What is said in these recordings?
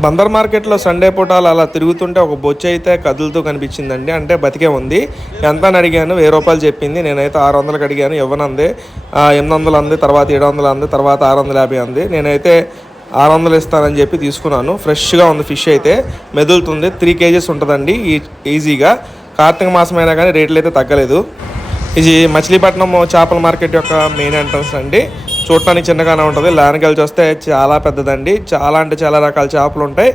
బందర్ మార్కెట్లో సండే పూటాలు అలా తిరుగుతుంటే ఒక బొచ్చు అయితే కదులుతూ కనిపించిందండి. అంటే బతికే ఉంది. ఎంత అని అడిగాను వెయ్యి రూపాయలు చెప్పింది. నేనైతే ఆరు వందలకి అడిగాను ఇవ్వనంది. ఎనిమిది వందలు అంది తర్వాత ఏడు వందలు అంది తర్వాత ఆరు వందల యాభై అంది. నేనైతే ఆరు వందలు ఇస్తానని చెప్పి తీసుకున్నాను. ఫ్రెష్గా ఉంది ఫిష్ అయితే. మెదులుతుంది. త్రీ కేజెస్ ఉంటుందండి. ఈ- ఈజీగా. కార్తీక మాసమైనా కానీ రేట్లు అయితే తగ్గలేదు. ఇది మచిలీపట్నం చేపల మార్కెట్ యొక్క మెయిన్ ఎంట్రన్స్ అండి. చూడటానికి చిన్నగానే ఉంటుంది. లోనికి వెళ్ళి చూస్తే చాలా పెద్దదండి. చాలా అంటే చాలా రకాల చేపలు ఉంటాయి.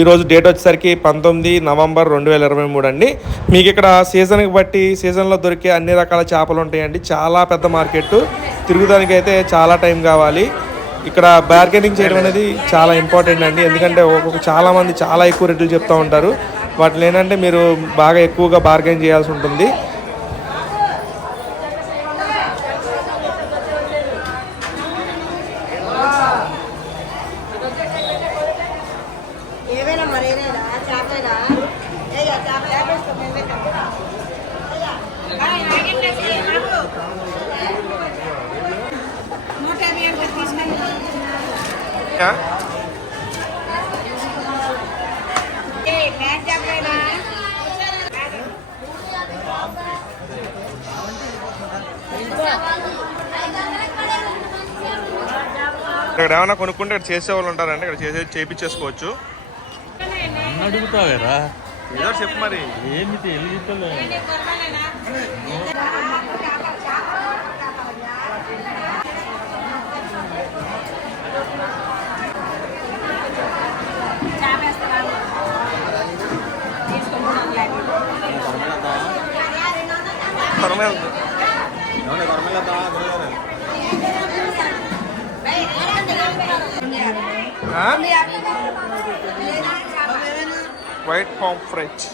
ఈరోజు డేట్ వచ్చేసరికి పంతొమ్మిది నవంబర్ రెండు వేల ఇరవై మూడు అండి. మీకు ఇక్కడ సీజన్కి బట్టి సీజన్లో దొరికే అన్ని రకాల చేపలు ఉంటాయండి. చాలా పెద్ద మార్కెట్ తిరుగుదానికి అయితే చాలా టైం కావాలి. ఇక్కడ బార్గెనింగ్ చేయడం అనేది చాలా ఇంపార్టెంట్ అండి. ఎందుకంటే ఒక్కొక్క చాలామంది చాలా ఎక్కువ రేట్లు చెప్తూ ఉంటారు. వాటిని ఏంటంటే మీరు బాగా ఎక్కువగా బార్గెన్ చేయాల్సి ఉంటుంది ఏమైనా మరి ఏమైనా చేపైనా ఏ చేప చేపేస్తాం మేమే నూట యాభై రూపాయలు తీసుకుని ఇక్కడ ఏమైనా కొనుక్కుంటే ఇక్కడ చేసేవాళ్ళు ఉంటారండి ఇక్కడ చేసే చేపించేసుకోవచ్చు. అడుగుతావేరా? ఏదో చెప్పు మరి. ఏంది త్వరమే ఉంది. వైట్ పాంఫ్రెట్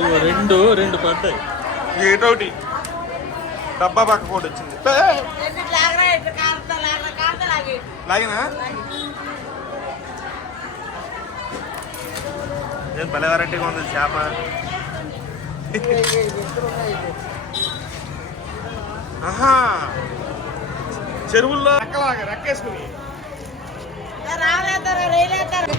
ఇవి రెండు రెండు పడ్డాయి. ఏటోటి? డబ్బా పక్క కూడా వచ్చింది. లాగినా? ఏం భలే వెరైటీగా ఉంది చేప. ఆహా. చెరువుల్లో రెక్కలాగా రెక్కేసుకుని. రాలేతారా రైలేతారా?